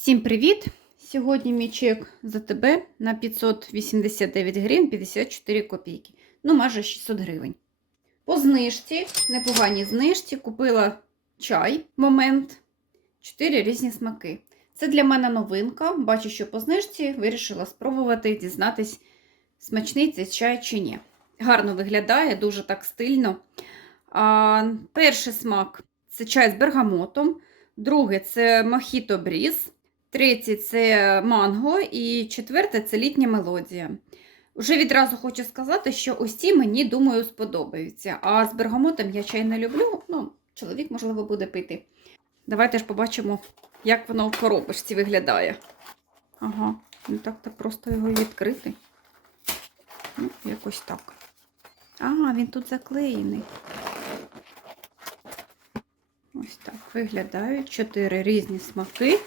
Всім привіт! Сьогодні мій чек за тебе на 589 гривень 54 копійки. Ну, майже 600 гривень. По знижці, непоганій знижці, купила чай момент. 4 різні смаки. Це для мене новинка. Бачу, що по знижці вирішила спробувати дізнатись, смачний цей чай чи ні. Гарно виглядає, дуже так стильно. А, перший смак це чай з бергамотом. Другий це мохіто бріз. Третій це манго. І четверте це літня мелодія. Вже відразу хочу сказати, що ось мені, думаю, сподобаються. А з бергамотом я чай не люблю. Ну, чоловік, можливо, буде пити. Давайте ж побачимо, як воно в коробочці виглядає. Ага, не так так просто його відкрити. Ну, якось так. Ага, він тут заклеєний. Ось так виглядають чотири різні смаки.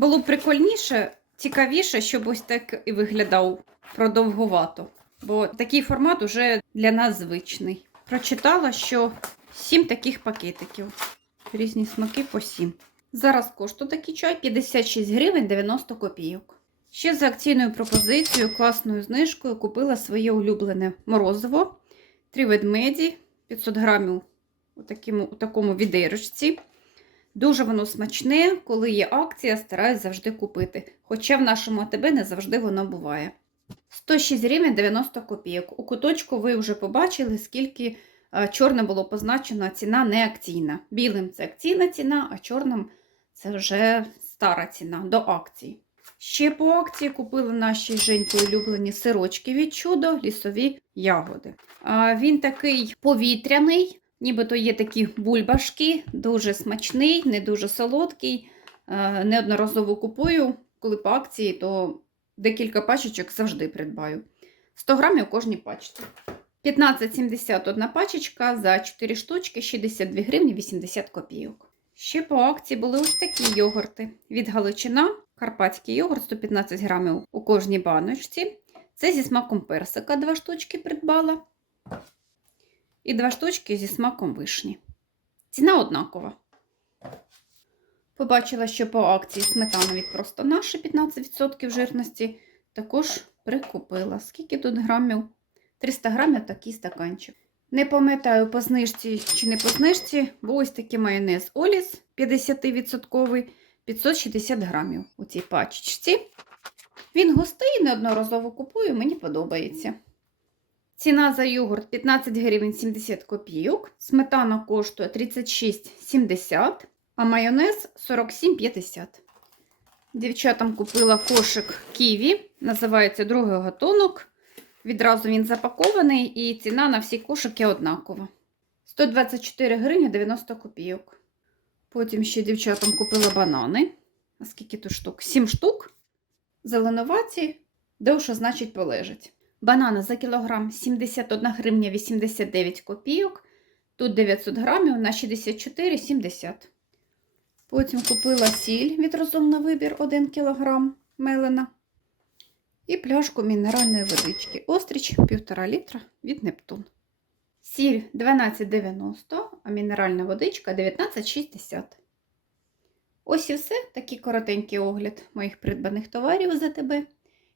Було б прикольніше, цікавіше, щоб ось так і виглядав продовгувато. Бо такий формат уже для нас звичний. Прочитала, що 7 таких пакетиків. Різні смаки по 7. Зараз коштує такий чай 56 гривень 90 копійок. Ще за акційною пропозицією, класною знижкою купила своє улюблене морозиво. Три ведмеді 500 грамів у, такому, у такому відерочці. Дуже воно смачне, коли є акція, стараюсь завжди купити. Хоча в нашому АТБ не завжди воно буває. 106 гривень 90 копійок. У куточку ви вже побачили, скільки е, чорне було позначено ціна не акційна. Білим це акційна ціна, а чорним це вже стара ціна до акції. Ще по акції купили наші Женьки улюблені сирочки від чудо, лісові ягоди. Він такий повітряний, нібито є такі бульбашки, дуже смачний, не дуже солодкий. Е, Неодноразово купую, коли по акції, то декілька пачечок завжди придбаю. 100 грамів кожній пачці. 15,70 одна пачечка за 4 штучки, 62 гривні 80 копійок. Ще по акції були ось такі йогурти від Галичина. Карпатський йогурт 115 грамів у кожній баночці. Це зі смаком персика два штучки придбала. І два штучки зі смаком вишні. Ціна однакова. Побачила, що по акції сметана від просто наша 15% жирності. Також прикупила. Скільки тут грамів? 300 грамів такий стаканчик. Не пам'ятаю, по знижці чи не по знижці, бо ось такий майонез Оліс 50%, 560 грамів у цій пачечці. Він густий, неодноразово купую, мені подобається. Ціна за йогурт 15 гривень 70 копійок. Сметана коштує 36,70, а майонез 47,50. Дівчатам купила кошик ківі, називається другий гатунок. Відразу він запакований і ціна на всі кошики однакова. 124 гривні 90 копійок. Потім ще дівчатам купила банани. А скільки тут штук? 7 штук. Зеленуваті, довше, значить, полежать. Банани за кілограм 71 гривня 89 копійок. Тут 900 грамів на 64,70. Потім купила сіль від розумний вибір 1 кг мелена. І пляшку мінеральної водички. Остріч 1,5 літра від Нептун. Сіль 12,90, а мінеральна водичка 19,60. Ось і все. Такий коротенький огляд моїх придбаних товарів за тебе.